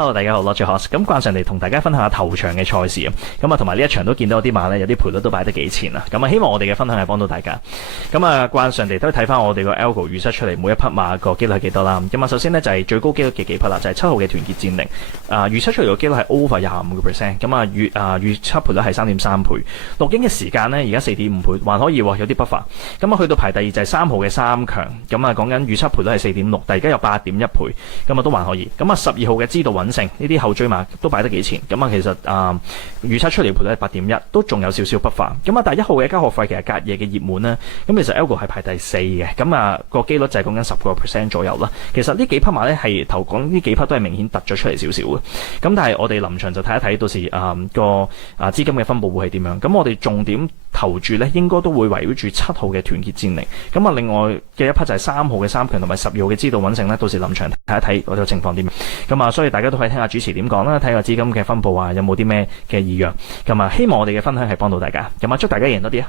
Hello，大家好，Roger Horse。咁慣常地同大家分享下頭場嘅賽事啊。咁啊，同埋呢一場都見到啲馬呢，有啲賠率都擺得幾前啊。咁啊，希望我哋嘅分享係幫到大家。咁啊，慣常地都睇翻我哋個 Algo 預測出嚟，每一匹馬個機率係幾多啦。咁啊，首先呢，就係最高機率嘅幾匹啦，就係7號嘅團結戰靈。預測出嚟個機率係 over 25%。咁啊，預測賠率係3.3倍。錄影嘅時間呢，而家4.5倍，還可以喎，有啲不凡。咁啊，去到排第二就係3號嘅三強。咁啊，講緊預測賠率係4.6，但而家有8.1倍。咁啊，都還可以。咁啊，12號嘅知道穩呢啲後追馬都擺得幾前，咁啊其實預測出嚟賠率係8.1，都仲有少少不凡。咁啊，第1號嘅交學費其實隔夜嘅熱門啦，咁其實 Algo 係排第4嘅，咁啊個機率就係講緊10% 左右啦。其實呢幾匹馬咧係頭講呢幾匹都係明顯突咗出嚟少少嘅，咁但係我哋臨場就睇一睇到時個資金嘅分佈會係點樣。咁我哋重點投注咧應該都會圍繞住7號嘅團結戰力，咁啊另外嘅一匹就係3號嘅三強同埋12號嘅知道穩勝咧，到時臨場睇一睇嗰個情況點。咁啊，所以大家都可以聽下主持點講啦，睇下資金嘅分佈啊，有冇啲咩嘅異樣。咁啊，希望我哋嘅分享係幫到大家。咁啊，祝大家贏多啲啊！